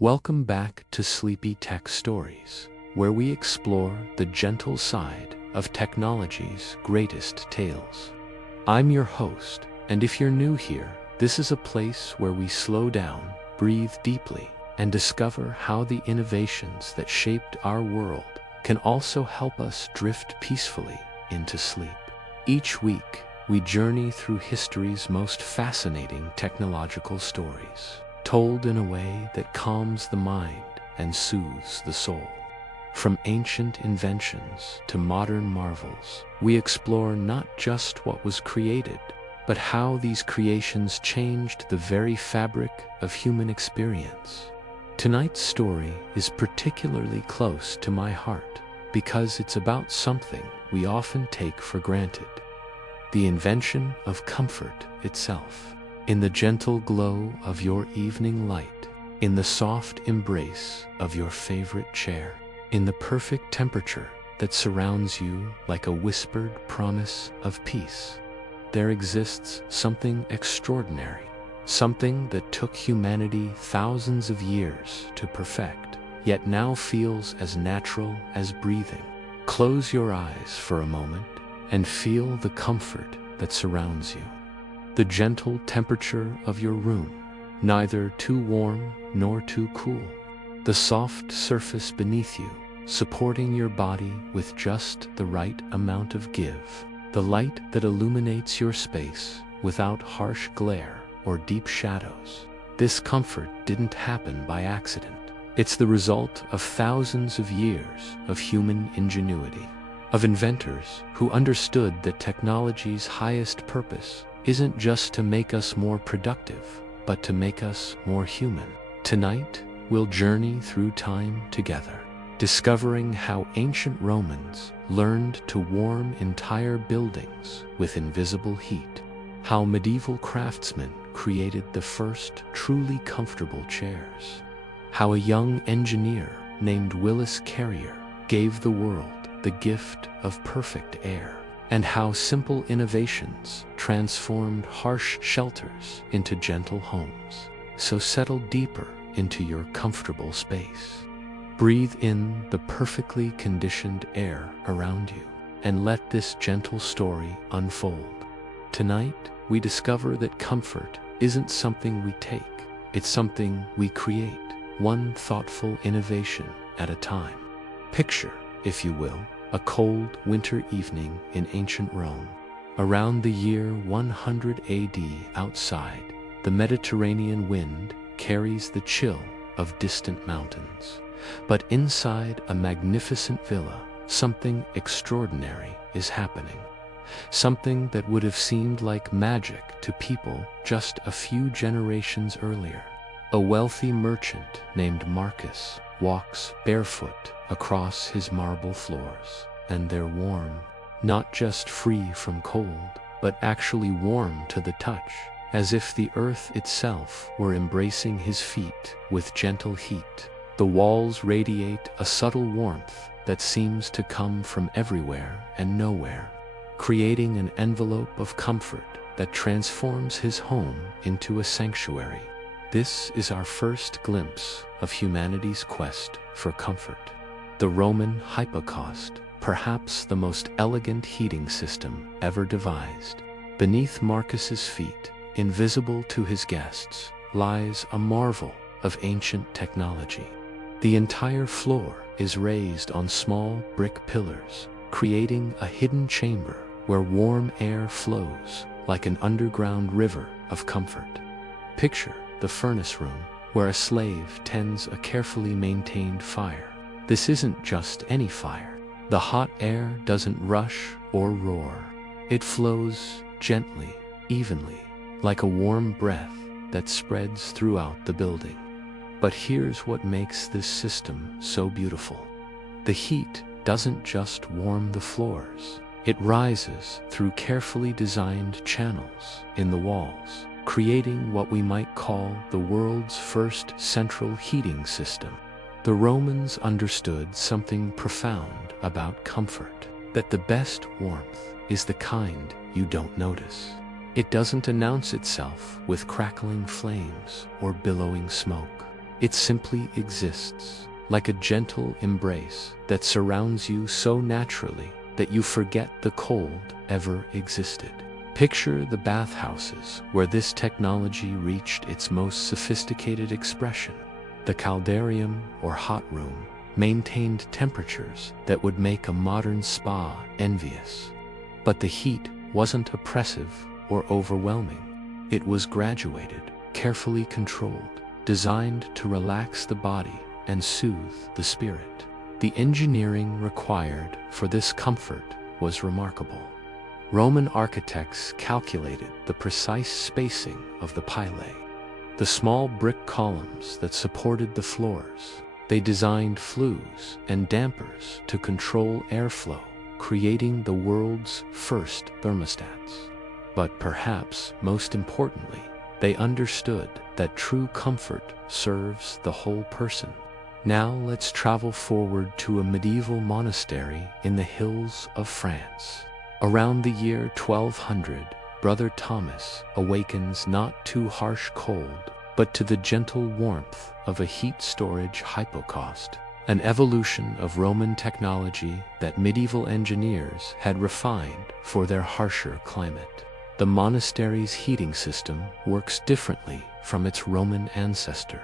Welcome back to Sleepy Tech Stories, where we explore the gentle side of technology's greatest tales. I'm your host, and if you're new here, this is a place where we slow down, breathe deeply, and discover how the innovations that shaped our world can also help us drift peacefully into sleep. Each week, we journey through history's most fascinating technological stories, told in a way that calms the mind and soothes the soul. From ancient inventions to modern marvels, we explore not just what was created, but how these creations changed the very fabric of human experience. Tonight's story is particularly close to my heart because it's about something we often take for granted: the invention of comfort itself. In the gentle glow of your evening light, in the soft embrace of your favorite chair, in the perfect temperature that surrounds you like a whispered promise of peace, there exists something extraordinary, something that took humanity thousands of years to perfect, yet now feels as natural as breathing. Close your eyes for a moment and feel the comfort that surrounds you. The gentle temperature of your room, neither too warm nor too cool. The soft surface beneath you, supporting your body with just the right amount of give. The light that illuminates your space without harsh glare or deep shadows. This comfort didn't happen by accident. It's the result of thousands of years of human ingenuity, of inventors who understood that technology's highest purpose isn't just to make us more productive, but to make us more human. Tonight, we'll journey through time together, discovering how ancient Romans learned to warm entire buildings with invisible heat, how medieval craftsmen created the first truly comfortable chairs, how a young engineer named Willis Carrier gave the world the gift of perfect air, and how simple innovations transformed harsh shelters into gentle homes. So settle deeper into your comfortable space. Breathe in the perfectly conditioned air around you, and let this gentle story unfold. Tonight, we discover that comfort isn't something we take, it's something we create, one thoughtful innovation at a time. Picture, if you will, a cold winter evening in ancient Rome. Around the year 100 AD outside, the Mediterranean wind carries the chill of distant mountains. But inside a magnificent villa, something extraordinary is happening. Something that would have seemed like magic to people just a few generations earlier. A wealthy merchant named Marcus walks barefoot across his marble floors, and they're warm, not just free from cold, but actually warm to the touch, as if the earth itself were embracing his feet with gentle heat. The walls radiate a subtle warmth that seems to come from everywhere and nowhere, creating an envelope of comfort that transforms his home into a sanctuary. This is our first glimpse of humanity's quest for comfort. The Roman hypocausts, perhaps the most elegant heating system ever devised. Beneath Marcus's feet, invisible to his guests, lies a marvel of ancient technology. The entire floor is raised on small brick pillars, creating a hidden chamber where warm air flows like an underground river of comfort. Picture the furnace room, where a slave tends a carefully maintained fire. This isn't just any fire. The hot air doesn't rush or roar. It flows gently, evenly, like a warm breath that spreads throughout the building. But here's what makes this system so beautiful. The heat doesn't just warm the floors. It rises through carefully designed channels in the walls, creating what we might call the world's first central heating system. The Romans understood something profound about comfort, that the best warmth is the kind you don't notice. It doesn't announce itself with crackling flames or billowing smoke. It simply exists, like a gentle embrace that surrounds you so naturally that you forget the cold ever existed. Picture the bathhouses where this technology reached its most sophisticated expression. The caldarium, or hot room, maintained temperatures that would make a modern spa envious. But the heat wasn't oppressive or overwhelming. It was graduated, carefully controlled, designed to relax the body and soothe the spirit. The engineering required for this comfort was remarkable. Roman architects calculated the precise spacing of the pilae, the small brick columns that supported the floors. They designed flues and dampers to control airflow, creating the world's first thermostats. But perhaps most importantly, they understood that true comfort serves the whole person. Now let's travel forward to a medieval monastery in the hills of France. Around the year 1200, Brother Thomas awakens not to harsh cold, but to the gentle warmth of a heat storage hypocausts, an evolution of Roman technology that medieval engineers had refined for their harsher climate. The monastery's heating system works differently from its Roman ancestor.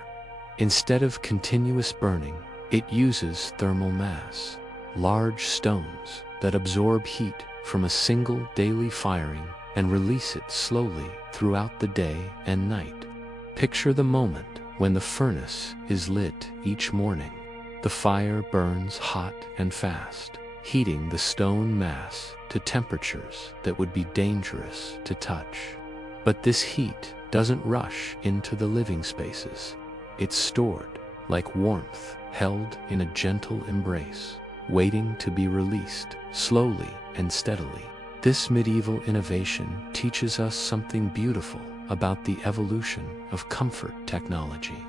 Instead of continuous burning, it uses thermal mass, large stones that absorb heat from a single daily firing and release it slowly throughout the day and night. Picture the moment when the furnace is lit each morning. The fire burns hot and fast, heating the stone mass to temperatures that would be dangerous to touch. But this heat doesn't rush into the living spaces. It's stored like warmth held in a gentle embrace, waiting to be released slowly and steadily. This medieval innovation teaches us something beautiful about the evolution of comfort technology.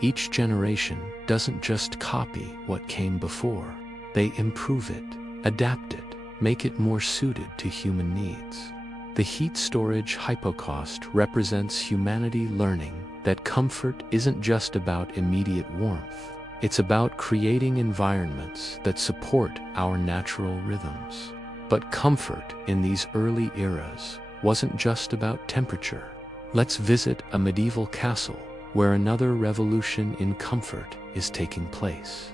Each generation doesn't just copy what came before. They improve it, adapt it, make it more suited to human needs. The heat storage hypocausts represents humanity learning that comfort isn't just about immediate warmth. It's about creating environments that support our natural rhythms. But comfort in these early eras wasn't just about temperature. Let's visit a medieval castle where another revolution in comfort is taking place.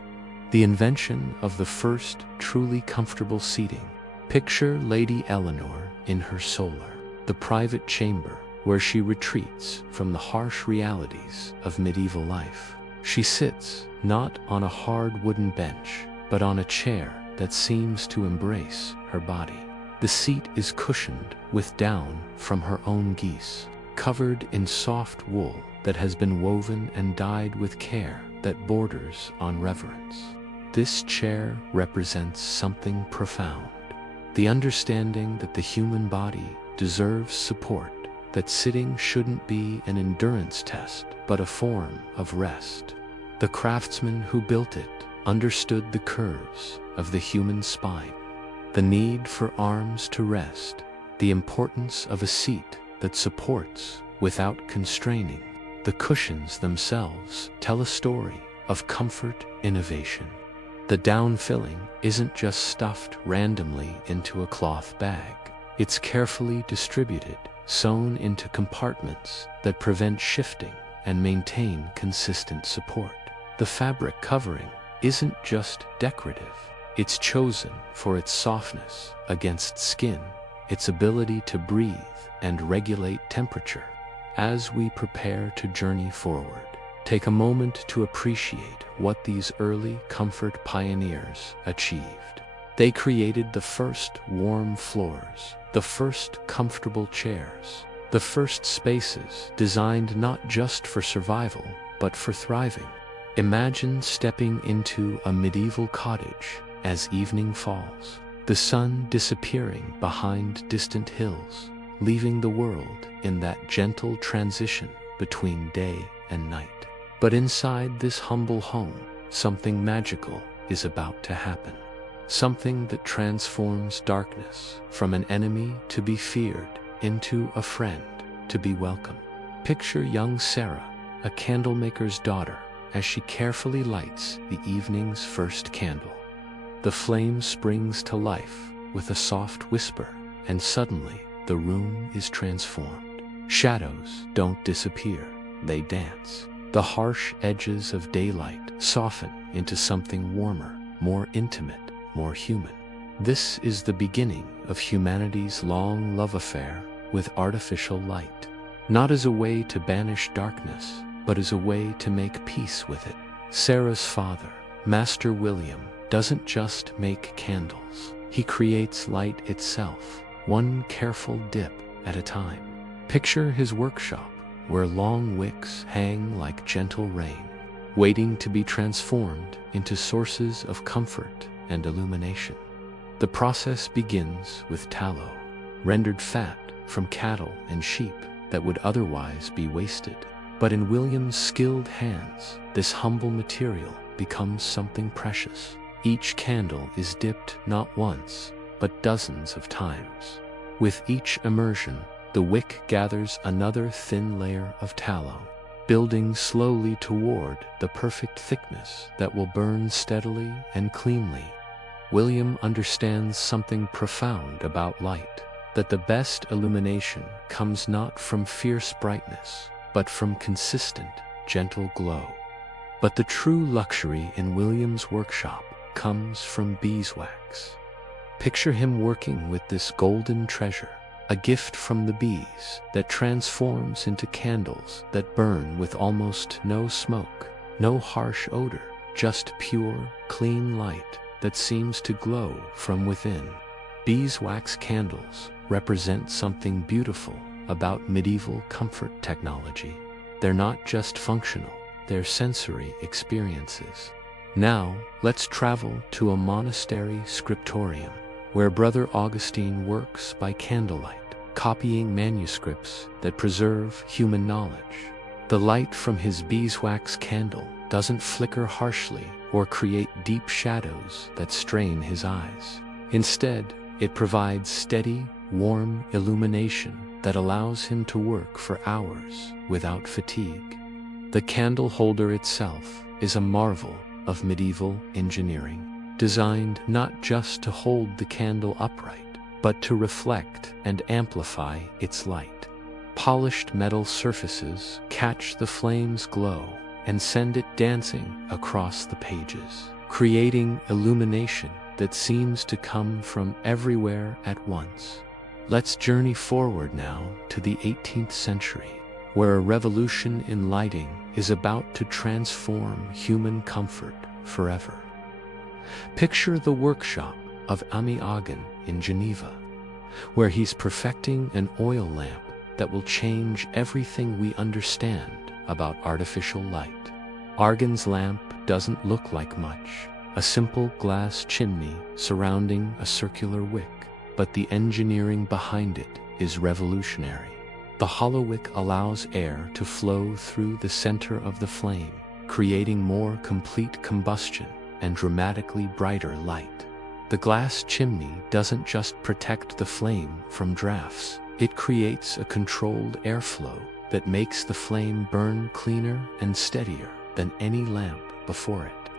The invention of the first truly comfortable seating. Picture Lady Eleanor in her solar, the private chamber where she retreats from the harsh realities of medieval life. She sits not on a hard wooden bench, but on a chair that seems to embrace her body. The seat is cushioned with down from her own geese, covered in soft wool that has been woven and dyed with care that borders on reverence. This chair represents something profound, the understanding that the human body deserves support, that sitting shouldn't be an endurance test, but a form of rest. The craftsman who built it understood the curves of the human spine, the need for arms to rest, the importance of a seat that supports without constraining. The cushions themselves tell a story of comfort innovation. The down filling isn't just stuffed randomly into a cloth bag. It's carefully distributed, sewn into compartments that prevent shifting and maintain consistent support. The fabric covering isn't just decorative. It's chosen for its softness against skin, its ability to breathe and regulate temperature. As we prepare to journey forward, take a moment to appreciate what these early comfort pioneers achieved. They created the first warm floors, the first comfortable chairs, the first spaces designed not just for survival, but for thriving. Imagine stepping into a medieval cottage as evening falls, the sun disappearing behind distant hills, leaving the world in that gentle transition between day and night. But inside this humble home, something magical is about to happen. Something that transforms darkness from an enemy to be feared into a friend to be welcomed. Picture young Sarah, a candlemaker's daughter, as she carefully lights the evening's first candle. The flame springs to life with a soft whisper, and suddenly the room is transformed. Shadows don't disappear, they dance. The harsh edges of daylight soften into something warmer, more intimate, more human. This is the beginning of humanity's long love affair with artificial light, not as a way to banish darkness, but as a way to make peace with it. Sarah's father, Master William, doesn't just make candles. He creates light itself, one careful dip at a time. Picture his workshop, where long wicks hang like gentle rain, waiting to be transformed into sources of comfort and illumination. The process begins with tallow, rendered fat from cattle and sheep that would otherwise be wasted. But in William's skilled hands, this humble material becomes something precious. Each candle is dipped not once, but dozens of times. With each immersion, the wick gathers another thin layer of tallow, building slowly toward the perfect thickness that will burn steadily and cleanly. William understands something profound about light, that the best illumination comes not from fierce brightness, but from consistent, gentle glow. But the true luxury in William's workshop comes from beeswax. Picture him working with this golden treasure, a gift from the bees that transforms into candles that burn with almost no smoke, no harsh odor, just pure, clean light that seems to glow from within. Beeswax candles represent something beautiful about medieval comfort technology. They're not just functional, they're sensory experiences. Now, let's travel to a monastery scriptorium, where Brother Augustine works by candlelight, copying manuscripts that preserve human knowledge. The light from his beeswax candle doesn't flicker harshly or create deep shadows that strain his eyes. Instead, it provides steady, warm illumination that allows him to work for hours without fatigue. The candle holder itself is a marvel of medieval engineering, designed not just to hold the candle upright, but to reflect and amplify its light. Polished metal surfaces catch the flame's glow and send it dancing across the pages, creating illumination that seems to come from everywhere at once. Let's journey forward now to the 18th century, where a revolution in lighting is about to transform human comfort forever. Picture the workshop of Ami Agen in Geneva, where he's perfecting an oil lamp that will change everything we understand about artificial light. Agen's lamp doesn't look like much, a simple glass chimney surrounding a circular wick, but the engineering behind it is revolutionary. The hollow wick allows air to flow through the center of the flame, creating more complete combustion and dramatically brighter light. The glass chimney doesn't just protect the flame from drafts, it creates a controlled airflow that makes the flame burn cleaner and steadier than any lamp before it.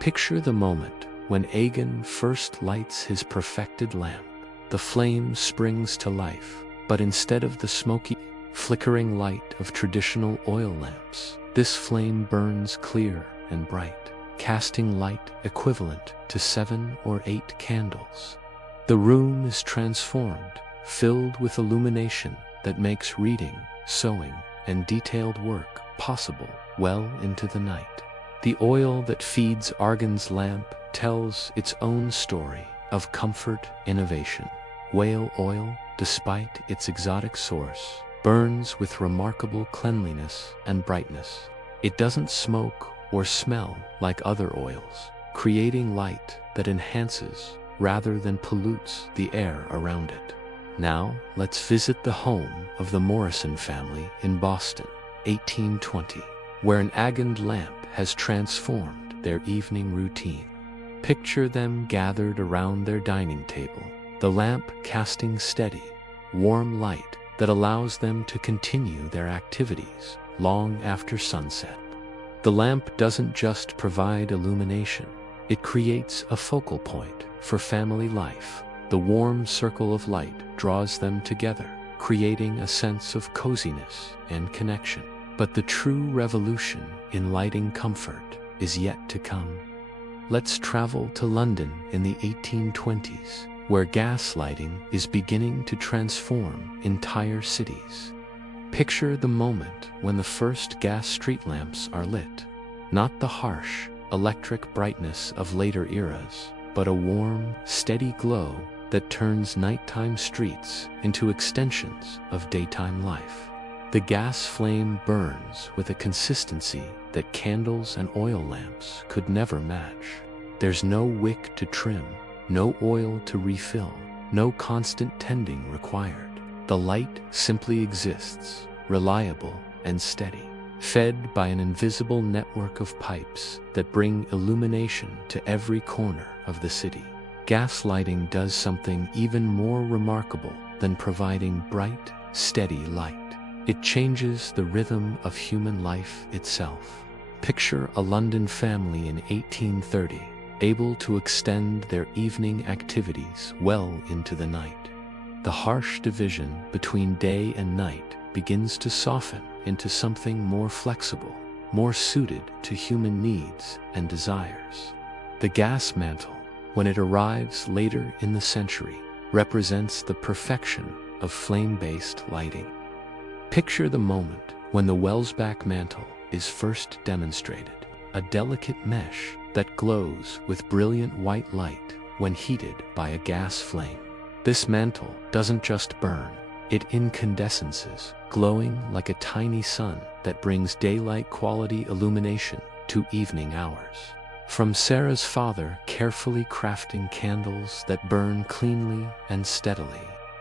Picture the moment when Agen first lights his perfected lamp. The flame springs to life, but instead of the smoky, flickering light of traditional oil lamps, this flame burns clear and bright, casting light equivalent to 7 or 8 candles. The room is transformed, filled with illumination that makes reading, sewing, and detailed work possible well into the night. The oil that feeds Agen's lamp tells its own story of comfort innovation. Whale oil, despite its exotic source, burns with remarkable cleanliness and brightness. It doesn't smoke or smell like other oils, creating light that enhances rather than pollutes the air around it. Now, let's visit the home of the Morrison family in Boston, 1820, where an Agen lamp has transformed their evening routine. Picture them gathered around their dining table, the lamp casting steady, warm light that allows them to continue their activities long after sunset. The The lamp doesn't just provide illumination, it creates a focal point for family life. The warm circle of light draws them together, creating a sense of coziness and connection. But the true revolution in lighting comfort is yet to come. Let's travel to London in the 1820s, where gas lighting is beginning to transform entire cities. Picture the moment when the first gas street lamps are lit. Not the harsh, electric brightness of later eras, but a warm, steady glow that turns nighttime streets into extensions of daytime life. The gas flame burns with a consistency that candles and oil lamps could never match. There's no wick to trim, no oil to refill, no constant tending required. The light simply exists, reliable and steady, fed by an invisible network of pipes that bring illumination to every corner of the city. Gas lighting does something even more remarkable than providing bright, steady light. It changes the rhythm of human life itself. Picture a London family in 1830, able to extend their evening activities well into the night. The harsh division between day and night begins to soften into something more flexible, more suited to human needs and desires. The gas mantle, when it arrives later in the century, represents the perfection of flame-based lighting. Picture the moment when the Welsbach mantle is first demonstrated, a delicate mesh that glows with brilliant white light when heated by a gas flame. This mantle doesn't just burn, it incandescences, glowing like a tiny sun that brings daylight quality illumination to evening hours. From Sarah's father carefully crafting candles that burn cleanly and steadily,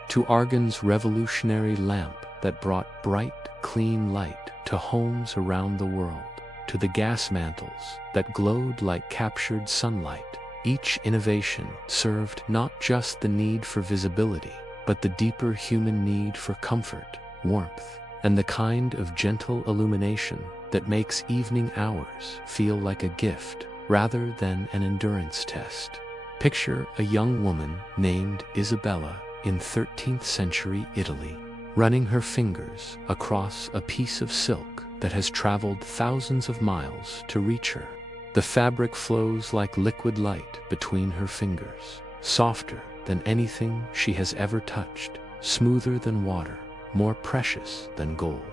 to Argon's revolutionary lamp that brought bright, clean light to homes around the world, to the gas mantles that glowed like captured sunlight, each innovation served not just the need for visibility, but the deeper human need for comfort, warmth, and the kind of gentle illumination that makes evening hours feel like a gift rather than an endurance test. Picture a young woman named Isabella in 13th century Italy, running her fingers across a piece of silk that has traveled thousands of miles to reach her. The fabric flows like liquid light between her fingers, softer than anything she has ever touched, smoother than water, more precious than gold.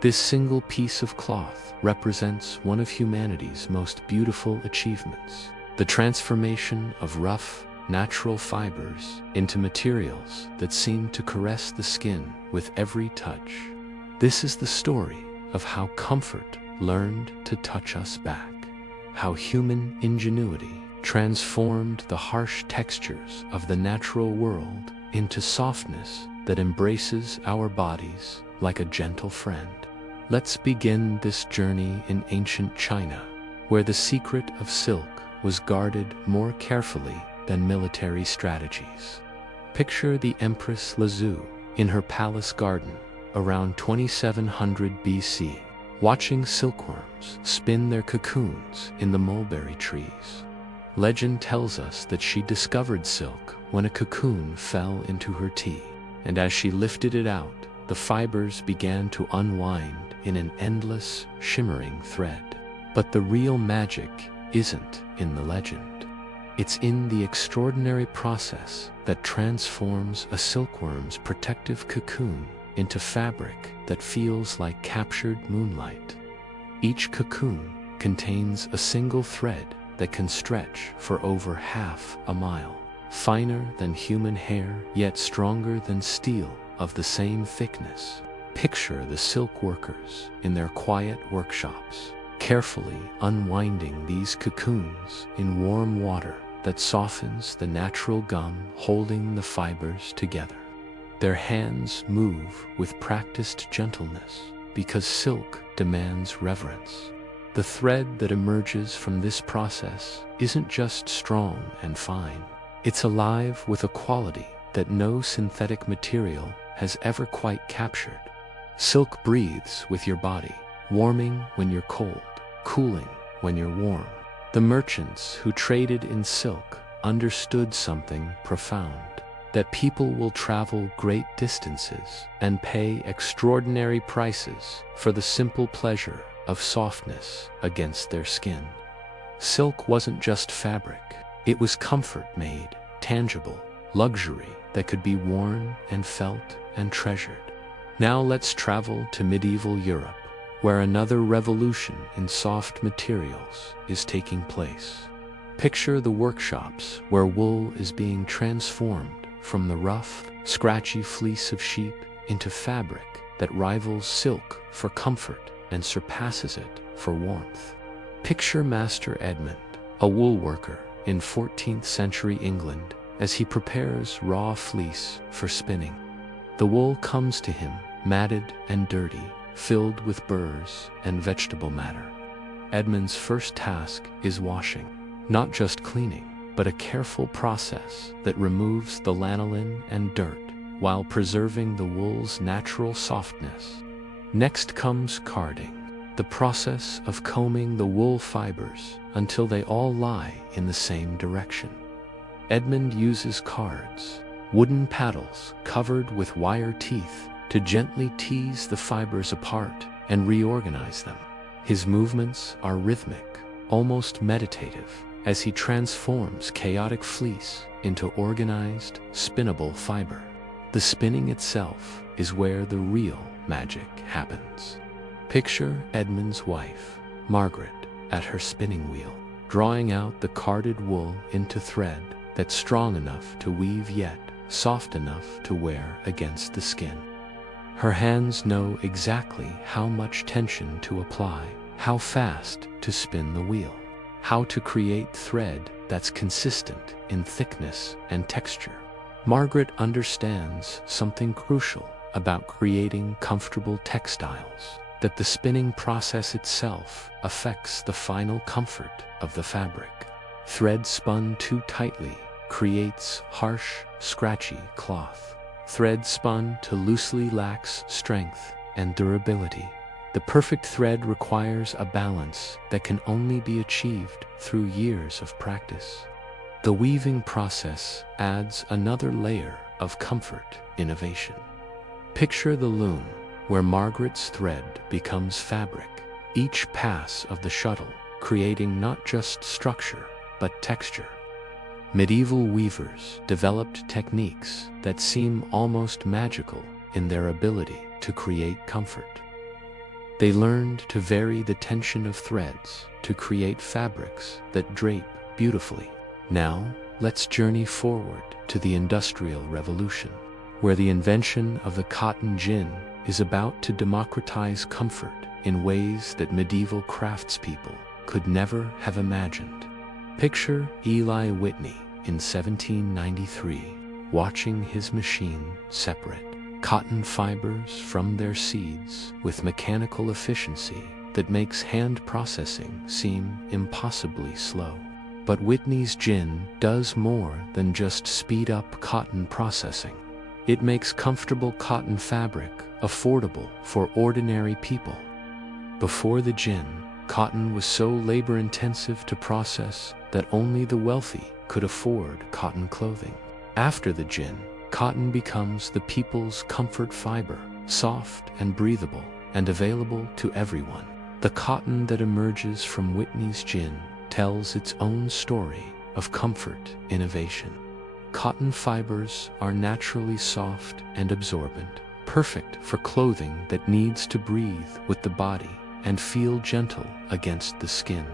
This single piece of cloth represents one of humanity's most beautiful achievements, the transformation of rough, natural fibers into materials that seem to caress the skin with every touch. This is the story of how comfort learned to touch us back, how human ingenuity transformed the harsh textures of the natural world into softness that embraces our bodies like a gentle friend. Let's begin this journey in ancient China, where the secret of silk was guarded more carefully than military strategies. Picture the Empress Lizu in her palace garden around 2700 BC, watching silkworms spin their cocoons in the mulberry trees. Legend tells us that she discovered silk when a cocoon fell into her tea, and as she lifted it out, the fibers began to unwind in an endless, shimmering thread. But the real magic isn't in the legend. It's in the extraordinary process that transforms a silkworm's protective cocoon into fabric that feels like captured moonlight. Each cocoon contains a single thread that can stretch for over half a mile, finer than human hair, yet stronger than steel of the same thickness. Picture the silk workers in their quiet workshops, carefully unwinding these cocoons in warm water that softens the natural gum holding the fibers together. Their hands move with practiced gentleness because silk demands reverence. The thread that emerges from this process isn't just strong and fine. It's alive with a quality that no synthetic material has ever quite captured. Silk breathes with your body, warming when you're cold, cooling when you're warm. The merchants who traded in silk understood something profound, that people will travel great distances and pay extraordinary prices for the simple pleasure of softness against their skin. Silk wasn't just fabric, it was comfort made tangible, luxury that could be worn and felt and treasured. Now let's travel to medieval Europe, where another revolution in soft materials is taking place. Picture the workshops where wool is being transformed from the rough, scratchy fleece of sheep into fabric that rivals silk for comfort and surpasses it for warmth. Picture Master Edmund, a wool worker in 14th century England, as he prepares raw fleece for spinning. The wool comes to him matted and dirty, filled with burrs and vegetable matter. Edmund's first task is washing, not just cleaning, but a careful process that removes the lanolin and dirt while preserving the wool's natural softness. Next comes carding, the process of combing the wool fibers until they all lie in the same direction. Edmund uses cards, wooden paddles covered with wire teeth, to gently tease the fibers apart and reorganize them. His movements are rhythmic, almost meditative, as he transforms chaotic fleece into organized, spinnable fiber. The spinning itself is where the real magic happens. Picture Edmund's wife, Margaret, at her spinning wheel, drawing out the carded wool into thread that's strong enough to weave yet soft enough to wear against the skin. Her hands know exactly how much tension to apply, how fast to spin the wheel, how to create thread that's consistent in thickness and texture. Margaret understands something crucial about creating comfortable textiles, that the spinning process itself affects the final comfort of the fabric. Thread spun too tightly creates harsh, scratchy cloth. Thread spun too loosely lacks strength and durability. The perfect thread requires a balance that can only be achieved through years of practice. The weaving process adds another layer of comfort innovation. Picture the loom, where Margaret's thread becomes fabric, each pass of the shuttle creating not just structure, but texture. Medieval weavers developed techniques that seem almost magical in their ability to create comfort. They learned to vary the tension of threads to create fabrics that drape beautifully. Now, let's journey forward to the Industrial Revolution, where the invention of the cotton gin is about to democratize comfort in ways that medieval craftspeople could never have imagined. Picture Eli Whitney in 1793, watching his machine separate cotton fibers from their seeds with mechanical efficiency that makes hand processing seem impossibly slow. But Whitney's gin does more than just speed up cotton processing. It makes comfortable cotton fabric affordable for ordinary people. Before the gin, cotton was so labor-intensive to process that only the wealthy could afford cotton clothing. After the gin, cotton becomes the people's comfort fiber, soft and breathable, and available to everyone. The cotton that emerges from Whitney's gin tells its own story of comfort innovation. Cotton fibers are naturally soft and absorbent, perfect for clothing that needs to breathe with the body and feel gentle against the skin.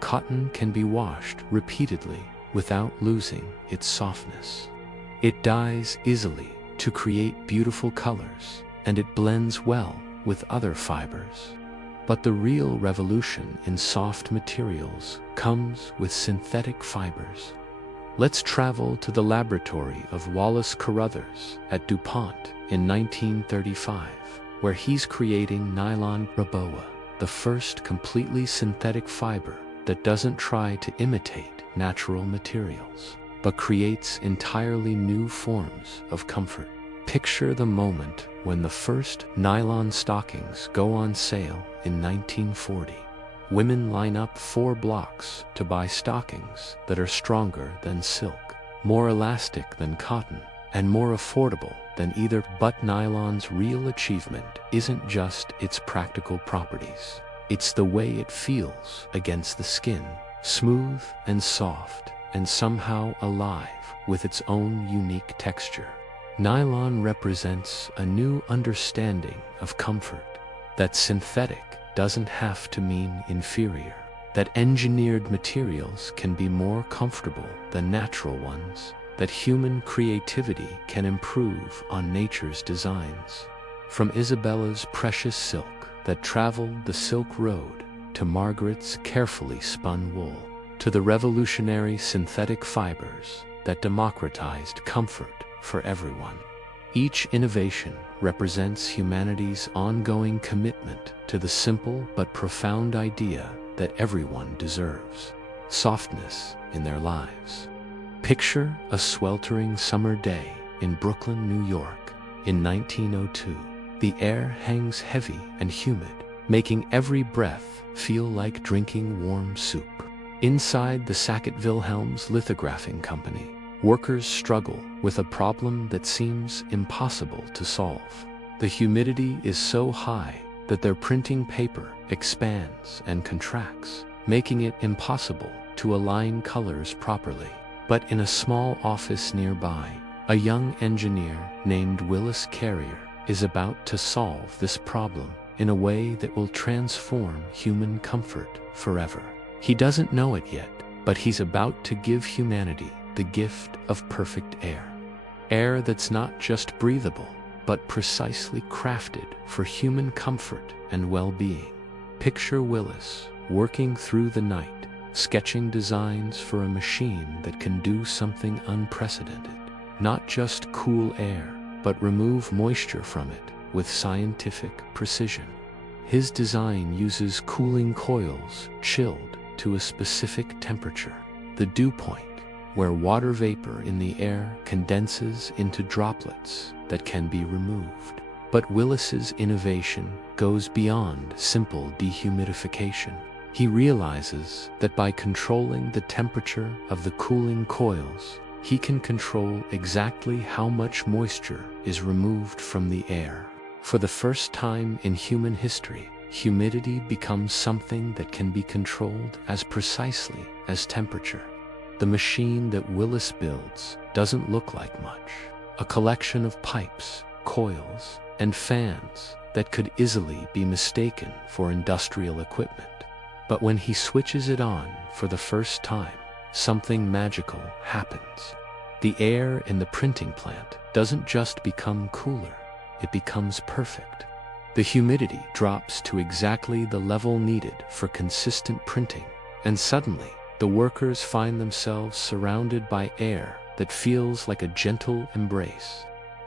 Cotton can be washed repeatedly without losing its softness. It dyes easily to create beautiful colors, and it blends well with other fibers. But the real revolution in soft materials comes with synthetic fibers. Let's travel to the laboratory of Wallace Carruthers at DuPont in 1935, where he's creating nylon raboa, the first completely synthetic fiber that doesn't try to imitate natural materials, but creates entirely new forms of comfort. Picture the moment when the first nylon stockings go on sale in 1940. Women line up 4 blocks to buy stockings that are stronger than silk, more elastic than cotton, and more affordable than either. But nylon's real achievement isn't just its practical properties. It's the way it feels against the skin, smooth and soft, and somehow alive with its own unique texture. Nylon represents a new understanding of comfort, that synthetic doesn't have to mean inferior, that engineered materials can be more comfortable than natural ones, that human creativity can improve on nature's designs. From Isabella's precious silk that traveled the Silk Road to Margaret's carefully spun wool, to the revolutionary synthetic fibers that democratized comfort for everyone. Each innovation represents humanity's ongoing commitment to the simple but profound idea that everyone deserves softness in their lives. Picture a sweltering summer day in Brooklyn, New York, in 1902. The air hangs heavy and humid, making every breath feel like drinking warm soup. Inside the Sackett-Wilhelm's lithographing company, workers struggle with a problem that seems impossible to solve. The humidity is so high that their printing paper expands and contracts, making it impossible to align colors properly. But in a small office nearby, a young engineer named Willis Carrier is about to solve this problem in a way that will transform human comfort forever. He doesn't know it yet, but he's about to give humanity the gift of perfect air. Air that's not just breathable, but precisely crafted for human comfort and well-being. Picture Willis working through the night, sketching designs for a machine that can do something unprecedented. Not just cool air, but remove moisture from it with scientific precision. His design uses cooling coils chilled to a specific temperature, the dew point, where water vapor in the air condenses into droplets that can be removed. But Willis's innovation goes beyond simple dehumidification. He realizes that by controlling the temperature of the cooling coils, he can control exactly how much moisture is removed from the air. For the first time in human history, humidity becomes something that can be controlled as precisely as temperature. The machine that Willis builds doesn't look like much. A collection of pipes, coils, and fans that could easily be mistaken for industrial equipment. But when he switches it on for the first time, something magical happens. The air in the printing plant doesn't just become cooler, it becomes perfect. The humidity drops to exactly the level needed for consistent printing, and suddenly, the workers find themselves surrounded by air that feels like a gentle embrace.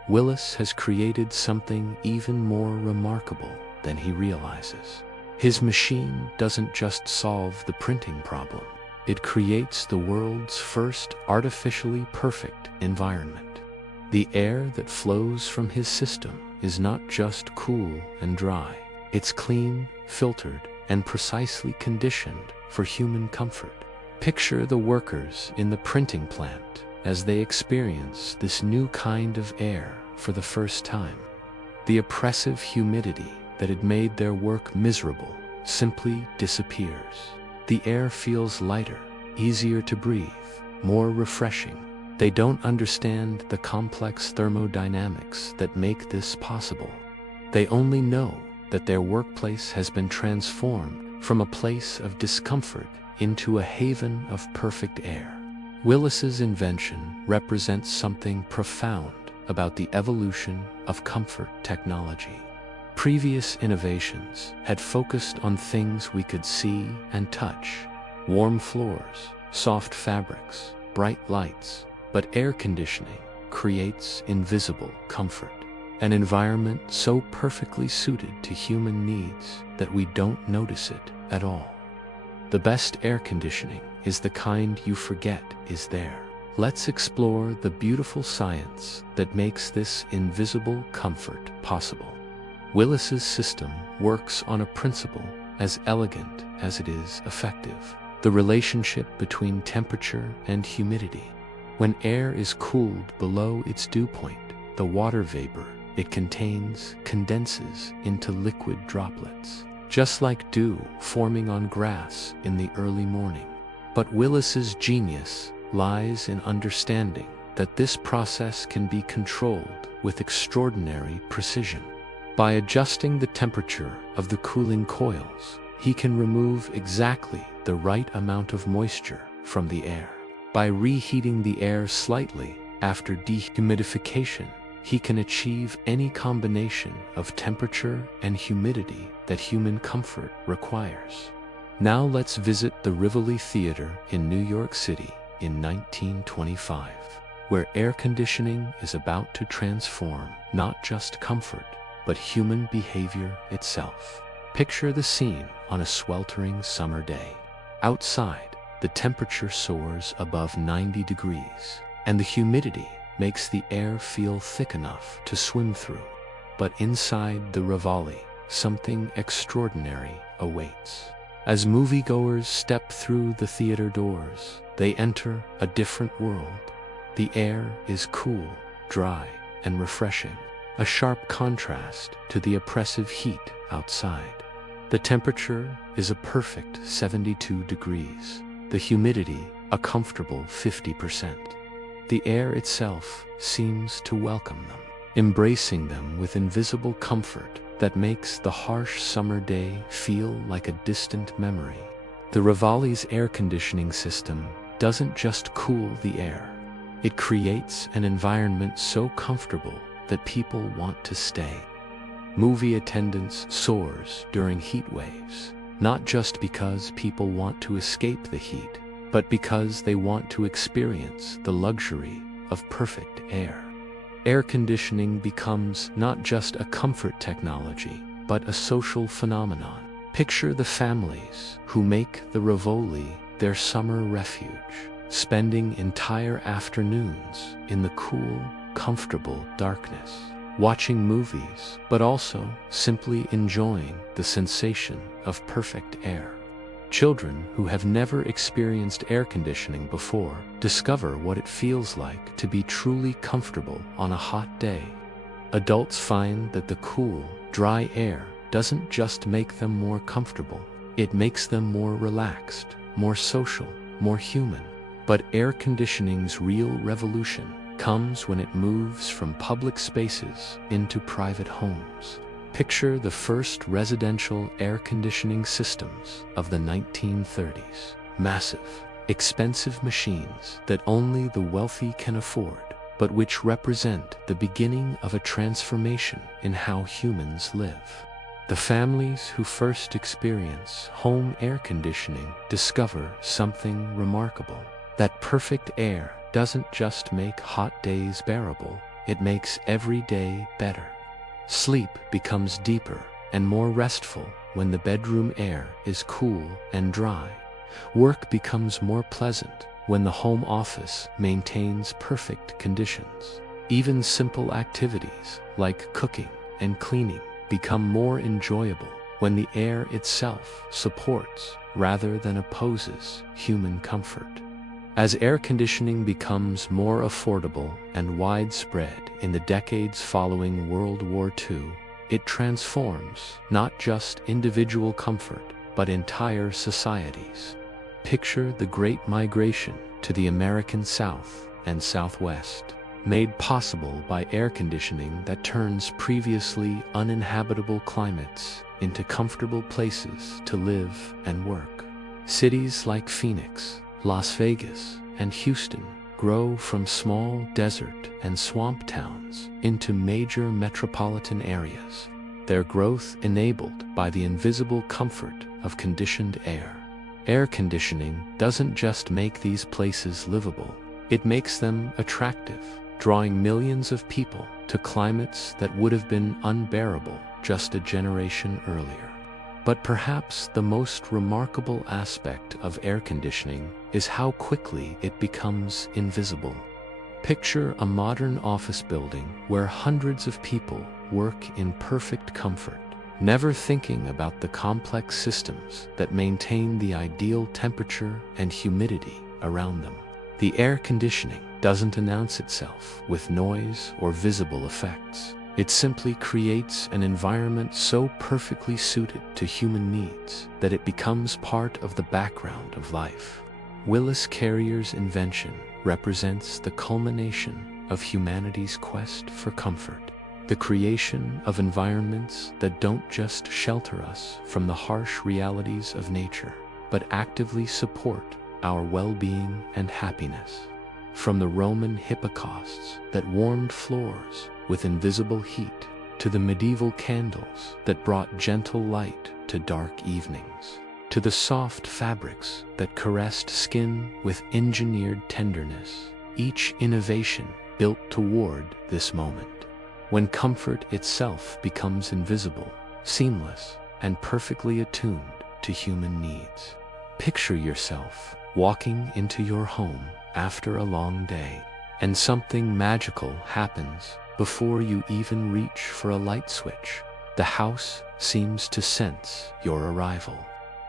Willis has created something even more remarkable than he realizes. His machine doesn't just solve the printing problem, it creates the world's first artificially perfect environment. The air that flows from his system is not just cool and dry, it's clean, filtered, and precisely conditioned for human comfort. Picture the workers in the printing plant as they experience this new kind of air for the first time. The oppressive humidity that had made their work miserable simply disappears. The air feels lighter, easier to breathe, more refreshing. They don't understand the complex thermodynamics that make this possible. They only know that their workplace has been transformed from a place of discomfort into a haven of perfect air. Willis's invention represents something profound about the evolution of comfort technology. Previous innovations had focused on things we could see and touch: warm floors, soft fabrics, bright lights. But air conditioning creates invisible comfort, an environment so perfectly suited to human needs that we don't notice it at all. The best air conditioning is the kind you forget is there. Let's explore the beautiful science that makes this invisible comfort possible. Willis's system works on a principle as elegant as it is effective. The relationship between temperature and humidity. When air is cooled below its dew point, the water vapor it contains condenses into liquid droplets, just like dew forming on grass in the early morning. But Willis's genius lies in understanding that this process can be controlled with extraordinary precision. By adjusting the temperature of the cooling coils, he can remove exactly the right amount of moisture from the air. By reheating the air slightly after dehumidification, he can achieve any combination of temperature and humidity that human comfort requires. Now let's visit the Rivoli Theater in New York City in 1925, where air conditioning is about to transform not just comfort, but human behavior itself. Picture the scene on a sweltering summer day. Outside, the temperature soars above 90 degrees, and the humidity makes the air feel thick enough to swim through. But inside the Rivoli, something extraordinary awaits. As moviegoers step through the theater doors, they enter a different world. The air is cool, dry, and refreshing, a sharp contrast to the oppressive heat outside. The temperature is a perfect 72 degrees, the humidity a comfortable 50%. The air itself seems to welcome them, embracing them with invisible comfort that makes the harsh summer day feel like a distant memory. The Rivoli's air conditioning system doesn't just cool the air. It creates an environment so comfortable that people want to stay. Movie attendance soars during heat waves, not just because people want to escape the heat, but because they want to experience the luxury of perfect air. Air conditioning becomes not just a comfort technology, but a social phenomenon. Picture the families who make the Rivoli their summer refuge, spending entire afternoons in the cool, comfortable darkness, watching movies, but also simply enjoying the sensation of perfect air. Children who have never experienced air conditioning before discover what it feels like to be truly comfortable on a hot day. Adults find that the cool, dry air doesn't just make them more comfortable, it makes them more relaxed, more social, more human. But air conditioning's real revolution comes when it moves from public spaces into private homes. Picture the first residential air conditioning systems of the 1930s. Massive, expensive machines that only the wealthy can afford, but which represent the beginning of a transformation in how humans live. The families who first experience home air conditioning discover something remarkable. That perfect air doesn't just make hot days bearable, it makes every day better. Sleep becomes deeper and more restful when the bedroom air is cool and dry. Work becomes more pleasant when the home office maintains perfect conditions. Even simple activities like cooking and cleaning become more enjoyable when the air itself supports rather than opposes human comfort. As air conditioning becomes more affordable and widespread in the decades following World War II, it transforms not just individual comfort, but entire societies. Picture the Great Migration to the American South and Southwest, made possible by air conditioning that turns previously uninhabitable climates into comfortable places to live and work. Cities like Phoenix, Las Vegas, and Houston grow from small desert and swamp towns into major metropolitan areas, their growth enabled by the invisible comfort of conditioned air. Air conditioning doesn't just make these places livable, it makes them attractive, drawing millions of people to climates that would have been unbearable just a generation earlier. But perhaps the most remarkable aspect of air conditioning is how quickly it becomes invisible. Picture a modern office building where hundreds of people work in perfect comfort, never thinking about the complex systems that maintain the ideal temperature and humidity around them. The air conditioning doesn't announce itself with noise or visible effects. It simply creates an environment so perfectly suited to human needs that it becomes part of the background of life. Willis Carrier's invention represents the culmination of humanity's quest for comfort, the creation of environments that don't just shelter us from the harsh realities of nature, but actively support our well-being and happiness. From the Roman hypocausts that warmed floors with invisible heat, to the medieval candles that brought gentle light to dark evenings, to the soft fabrics that caressed skin with engineered tenderness, each innovation built toward this moment, when comfort itself becomes invisible, seamless, and perfectly attuned to human needs. Picture yourself walking into your home after a long day, and something magical happens before you even reach for a light switch. The house seems to sense your arrival.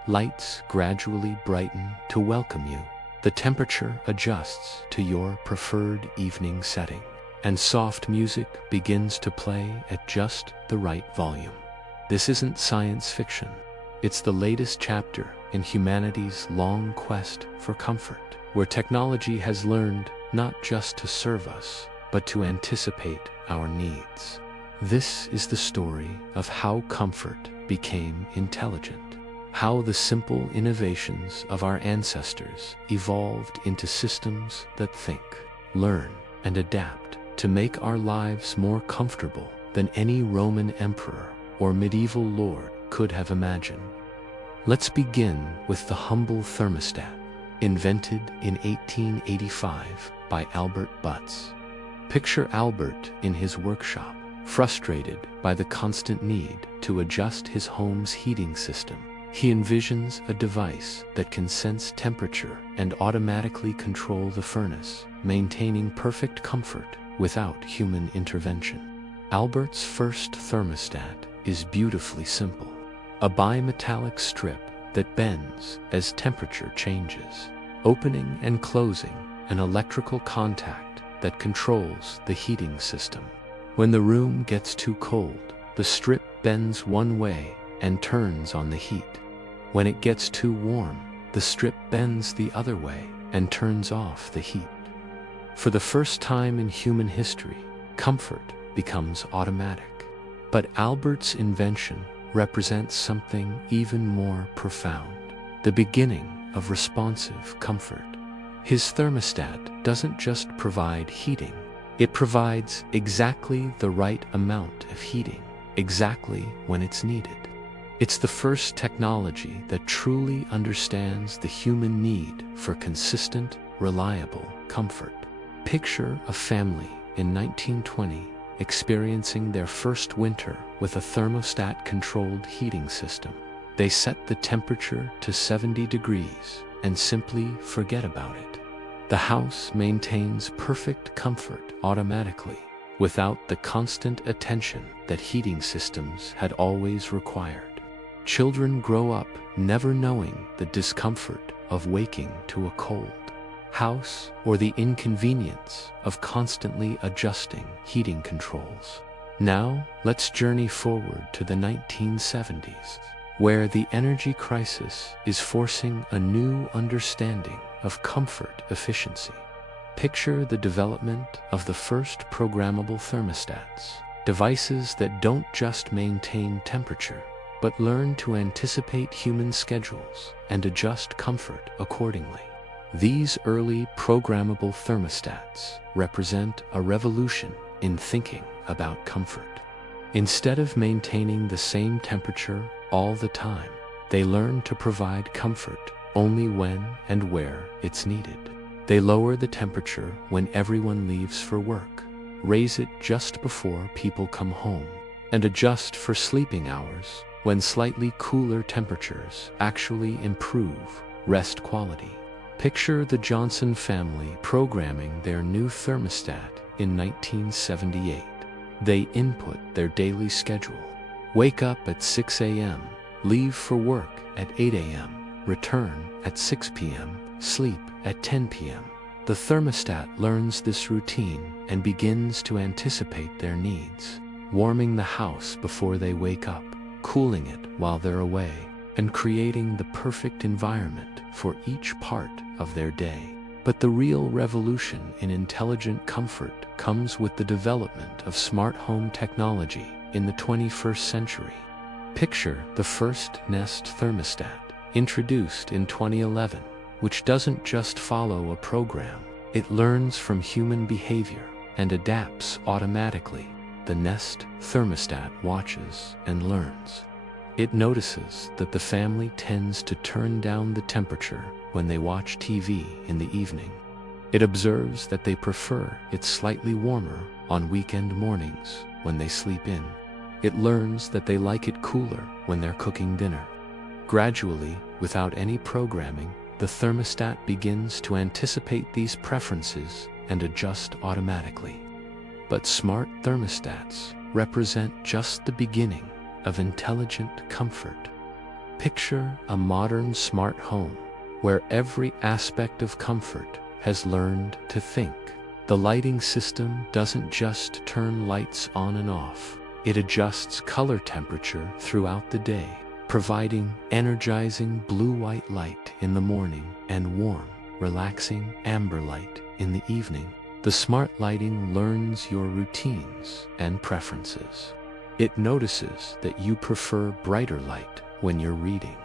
Lights gradually brighten to welcome you. The temperature adjusts to your preferred evening setting, and soft music begins to play at just the right volume. This isn't science fiction. It's the latest chapter in humanity's long quest for comfort, where technology has learned not just to serve us, but to anticipate our needs. This is the story of how comfort became intelligent, how the simple innovations of our ancestors evolved into systems that think, learn, and adapt to make our lives more comfortable than any Roman emperor or medieval lord could have imagined. Let's begin with the humble thermostat, invented in 1885 by Albert Butz. Picture Albert in his workshop, frustrated by the constant need to adjust his home's heating system. He envisions a device that can sense temperature and automatically control the furnace, maintaining perfect comfort without human intervention. Albert's first thermostat is beautifully simple, a bimetallic strip that bends as temperature changes, opening and closing an electrical contact that controls the heating system. When the room gets too cold, the strip bends one way and turns on the heat. When it gets too warm, the strip bends the other way and turns off the heat. For the first time in human history, comfort becomes automatic. But Albert's invention represents something even more profound, the beginning of responsive comfort. His thermostat doesn't just provide heating, it provides exactly the right amount of heating, exactly when it's needed. It's the first technology that truly understands the human need for consistent, reliable comfort. Picture a family in 1920 experiencing their first winter with a thermostat-controlled heating system. They set the temperature to 70 degrees and simply forget about it. The house maintains perfect comfort automatically, without the constant attention that heating systems had always required. Children grow up never knowing the discomfort of waking to a cold house or the inconvenience of constantly adjusting heating controls. Now, let's journey forward to the 1970s, where the energy crisis is forcing a new understanding of comfort efficiency. Picture the development of the first programmable thermostats, devices that don't just maintain temperature, but learn to anticipate human schedules and adjust comfort accordingly. These early programmable thermostats represent a revolution in thinking about comfort. Instead of maintaining the same temperature all the time, they learn to provide comfort only when and where it's needed. They lower the temperature when everyone leaves for work, raise it just before people come home, and adjust for sleeping hours when slightly cooler temperatures actually improve rest quality. Picture the Johnson family programming their new thermostat in 1978. They input their daily schedule, Wake up at 6 a.m., leave for work at 8 a.m., return at 6 p.m., sleep at 10 p.m. The thermostat learns this routine and begins to anticipate their needs, warming the house before they wake up, cooling it while they're away, and creating the perfect environment for each part of their day. But the real revolution in intelligent comfort comes with the development of smart home technology in the 21st century. Picture the first Nest thermostat, introduced in 2011, which doesn't just follow a program. It learns from human behavior and adapts automatically. The Nest thermostat watches and learns. It notices that the family tends to turn down the temperature when they watch TV in the evening. It observes that they prefer it slightly warmer on weekend mornings when they sleep in. It learns that they like it cooler when they're cooking dinner. Gradually, without any programming, the thermostat begins to anticipate these preferences and adjust automatically. But smart thermostats represent just the beginning of intelligent comfort. Picture a modern smart home where every aspect of comfort has learned to think. The lighting system doesn't just turn lights on and off. It adjusts color temperature throughout the day, providing energizing blue-white light in the morning and warm, relaxing amber light in the evening. The smart lighting learns your routines and preferences. It notices that you prefer brighter light when you're reading,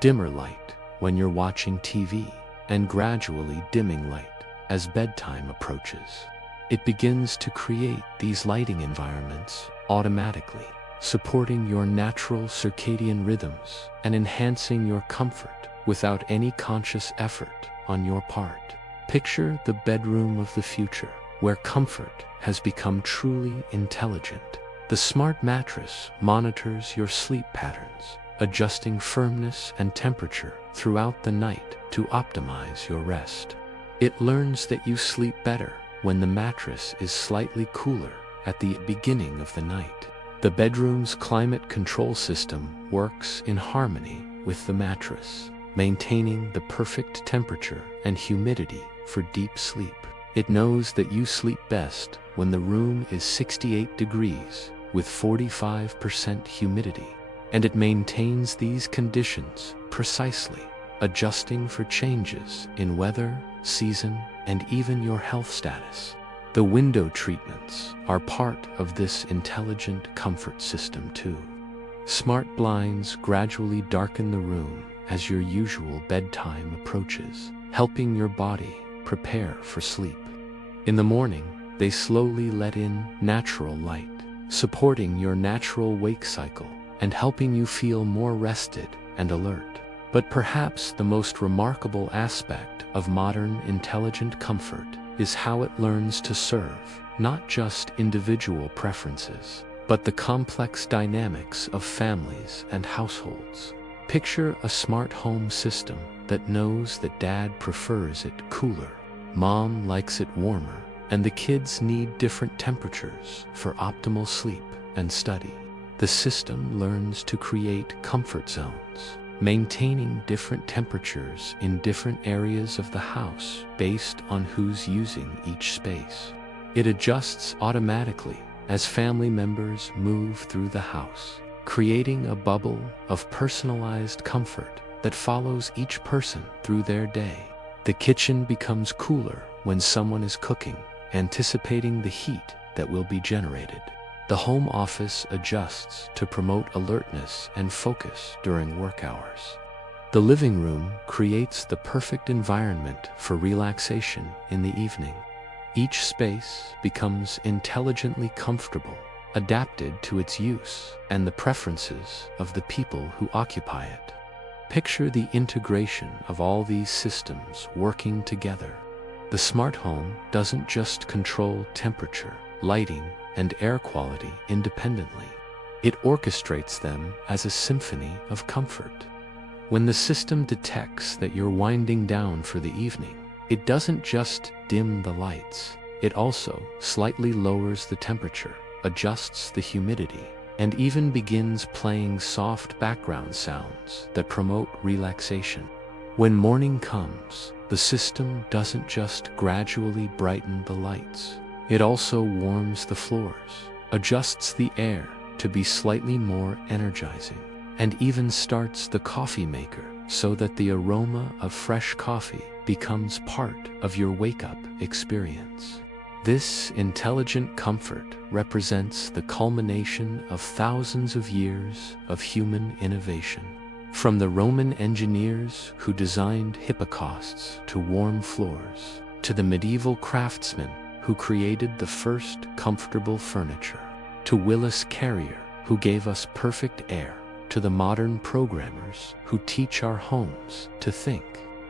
dimmer light when you're watching TV, and gradually dimming light as bedtime approaches. It begins to create these lighting environments automatically, supporting your natural circadian rhythms and enhancing your comfort without any conscious effort on your part. Picture the bedroom of the future, where comfort has become truly intelligent. The smart mattress monitors your sleep patterns, adjusting firmness and temperature throughout the night to optimize your rest. It learns that you sleep better when the mattress is slightly cooler at the beginning of the night. The bedroom's climate control system works in harmony with the mattress, maintaining the perfect temperature and humidity for deep sleep. It knows that you sleep best when the room is 68 degrees with 45% humidity, and it maintains these conditions precisely, adjusting for changes in weather, season, and even your health status. The window treatments are part of this intelligent comfort system too. Smart blinds gradually darken the room as your usual bedtime approaches, helping your body prepare for sleep. In the morning, they slowly let in natural light, supporting your natural wake cycle and helping you feel more rested and alert. But perhaps the most remarkable aspect of modern intelligent comfort is how it learns to serve not just individual preferences, but the complex dynamics of families and households. Picture a smart home system that knows that dad prefers it cooler, mom likes it warmer, and the kids need different temperatures for optimal sleep and study. The system learns to create comfort zones, maintaining different temperatures in different areas of the house based on who's using each space. It adjusts automatically as family members move through the house, creating a bubble of personalized comfort that follows each person through their day. The kitchen becomes cooler when someone is cooking, anticipating the heat that will be generated. The home office adjusts to promote alertness and focus during work hours. The living room creates the perfect environment for relaxation in the evening. Each space becomes intelligently comfortable, adapted to its use and the preferences of the people who occupy it. Picture the integration of all these systems working together. The smart home doesn't just control temperature, lighting, and air quality independently. It orchestrates them as a symphony of comfort. When the system detects that you're winding down for the evening, it doesn't just dim the lights, it also slightly lowers the temperature, adjusts the humidity, and even begins playing soft background sounds that promote relaxation. When morning comes, the system doesn't just gradually brighten the lights. It also warms the floors, adjusts the air to be slightly more energizing, and even starts the coffee maker so that the aroma of fresh coffee becomes part of your wake-up experience. This intelligent comfort represents the culmination of thousands of years of human innovation. From the Roman engineers who designed hypocausts to warm floors, to the medieval craftsmen who created the first comfortable furniture, to Willis Carrier, who gave us perfect air, to the modern programmers who teach our homes to think.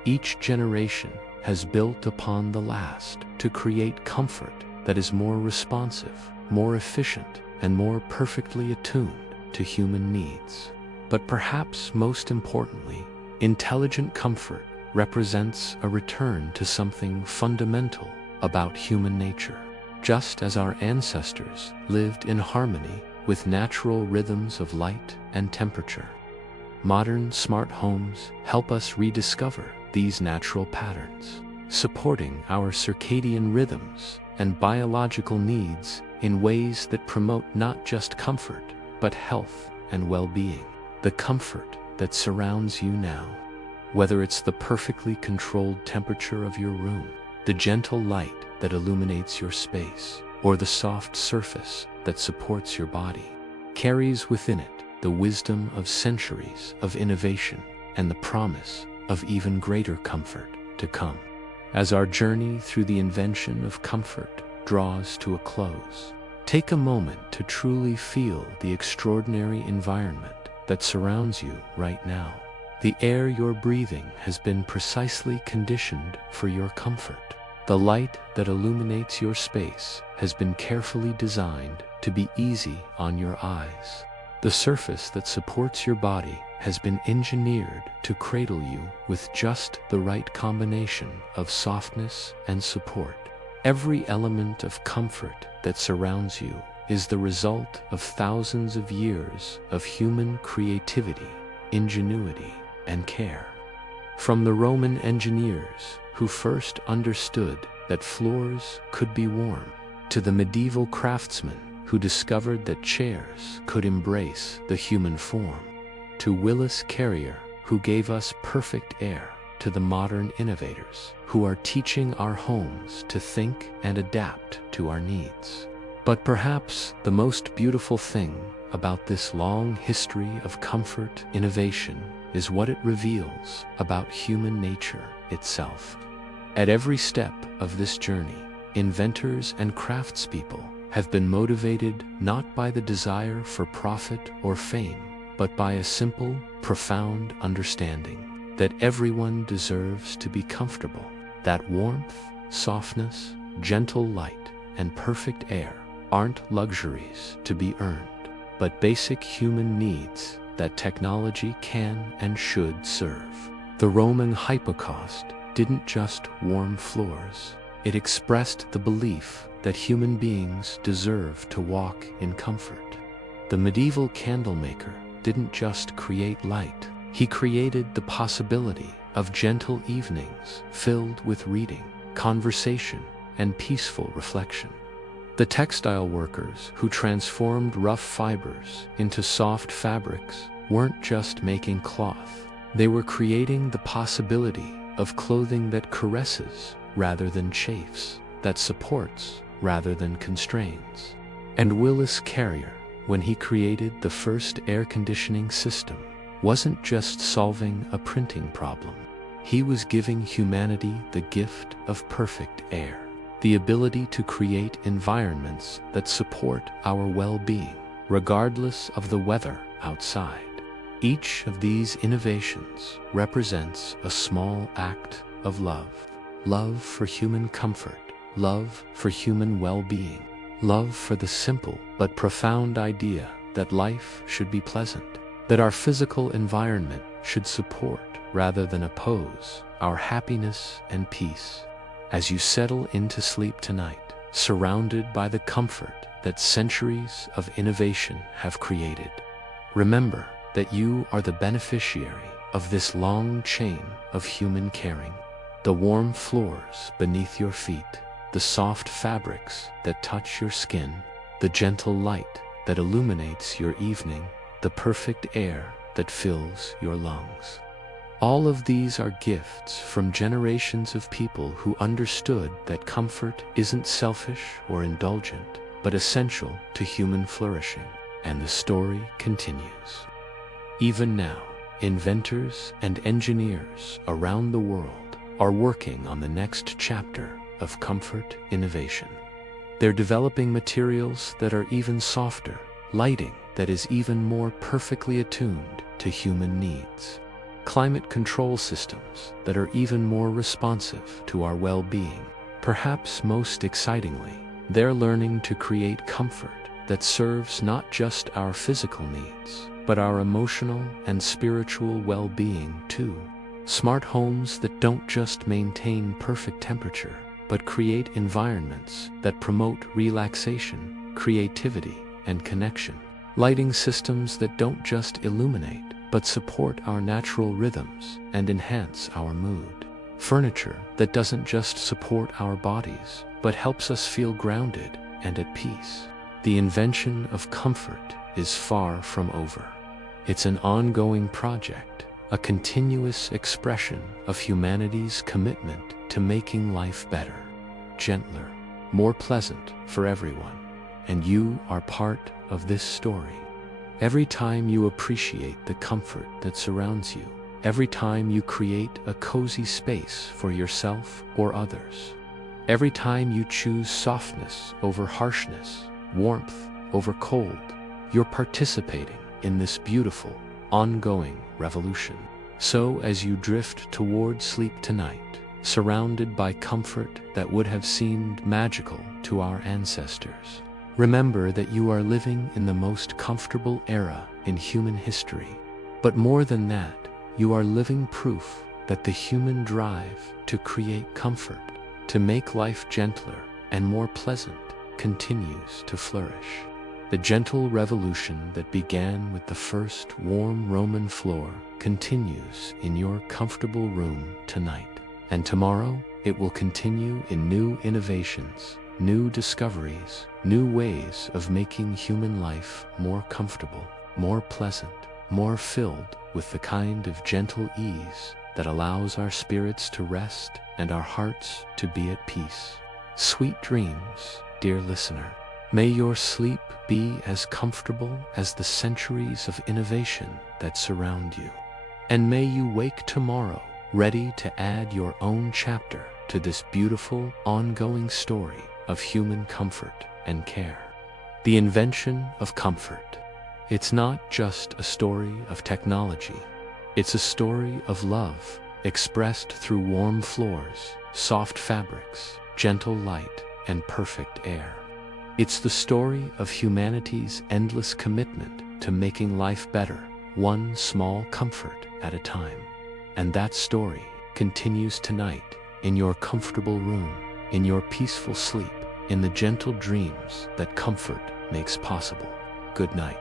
Each generation has built upon the last to create comfort that is more responsive, more efficient, and more perfectly attuned to human needs. But perhaps most importantly, intelligent comfort represents a return to something fundamental about human nature. Just as our ancestors lived in harmony with natural rhythms of light and temperature, modern smart homes help us rediscover these natural patterns, supporting our circadian rhythms and biological needs in ways that promote not just comfort, but health and well-being. The comfort that surrounds you now, whether it's the perfectly controlled temperature of your room, the gentle light that illuminates your space, or the soft surface that supports your body, carries within it the wisdom of centuries of innovation and the promise of even greater comfort to come. As our journey through the invention of comfort draws to a close, take a moment to truly feel the extraordinary environment that surrounds you right now. The air you're breathing has been precisely conditioned for your comfort. The light that illuminates your space has been carefully designed to be easy on your eyes. The surface that supports your body has been engineered to cradle you with just the right combination of softness and support. Every element of comfort that surrounds you is the result of thousands of years of human creativity, ingenuity, and care. From the Roman engineers who first understood that floors could be warm, to the medieval craftsmen who discovered that chairs could embrace the human form, to Willis Carrier, who gave us perfect air, to the modern innovators who are teaching our homes to think and adapt to our needs. But perhaps the most beautiful thing about this long history of comfort innovation is what it reveals about human nature itself. At every step of this journey, inventors and craftspeople have been motivated not by the desire for profit or fame, but by a simple, profound understanding that everyone deserves to be comfortable, that warmth, softness, gentle light, and perfect air aren't luxuries to be earned, but basic human needs that technology can and should serve. The Roman hypocaust didn't just warm floors, it expressed the belief that human beings deserve to walk in comfort. The medieval candle maker didn't just create light, he created the possibility of gentle evenings filled with reading, conversation, and peaceful reflection. The textile workers who transformed rough fibers into soft fabrics weren't just making cloth, they were creating the possibility of clothing that caresses rather than chafes, that supports rather than constrains. And Willis Carrier, when he created the first air conditioning system, wasn't just solving a printing problem. He was giving humanity the gift of perfect air, the ability to create environments that support our well-being, regardless of the weather outside. Each of these innovations represents a small act of love. Love for human comfort, love for human well-being, love for the simple but profound idea that life should be pleasant, that our physical environment should support rather than oppose our happiness and peace. As you settle into sleep tonight, surrounded by the comfort that centuries of innovation have created. Remember that you are the beneficiary of this long chain of human caring. The warm floors beneath your feet, the soft fabrics that touch your skin, the gentle light that illuminates your evening, the perfect air that fills your lungs. All of these are gifts from generations of people who understood that comfort isn't selfish or indulgent, but essential to human flourishing. And the story continues. Even now, inventors and engineers around the world are working on the next chapter of comfort innovation. They're developing materials that are even softer, lighting that is even more perfectly attuned to human needs, climate control systems that are even more responsive to our well-being. Perhaps most excitingly, they're learning to create comfort that serves not just our physical needs, but our emotional and spiritual well-being too. Smart homes that don't just maintain perfect temperature, but create environments that promote relaxation, creativity, and connection. Lighting systems that don't just illuminate, but support our natural rhythms and enhance our mood. Furniture that doesn't just support our bodies, but helps us feel grounded and at peace. The invention of comfort is far from over. It's an ongoing project, a continuous expression of humanity's commitment to making life better, gentler, more pleasant for everyone. And you are part of this story. Every time you appreciate the comfort that surrounds you, every time you create a cozy space for yourself or others, every time you choose softness over harshness, warmth over cold, you're participating in this beautiful, ongoing revolution. So as you drift toward sleep tonight, surrounded by comfort that would have seemed magical to our ancestors, remember that you are living in the most comfortable era in human history. But more than that, you are living proof that the human drive to create comfort, to make life gentler and more pleasant, continues to flourish. The gentle revolution that began with the first warm Roman floor continues in your comfortable room tonight. And tomorrow, it will continue in new innovations, new discoveries, new ways of making human life more comfortable, more pleasant, more filled with the kind of gentle ease that allows our spirits to rest and our hearts to be at peace. Sweet dreams, dear listener. May your sleep be as comfortable as the centuries of innovation that surround you. And may you wake tomorrow ready to add your own chapter to this beautiful, ongoing story of human comfort and care. The invention of comfort. It's not just a story of technology. It's a story of love, expressed through warm floors, soft fabrics, gentle light, and perfect air. It's the story of humanity's endless commitment to making life better, one small comfort at a time. And that story continues tonight in your comfortable room, in your peaceful sleep, in the gentle dreams that comfort makes possible. Good night.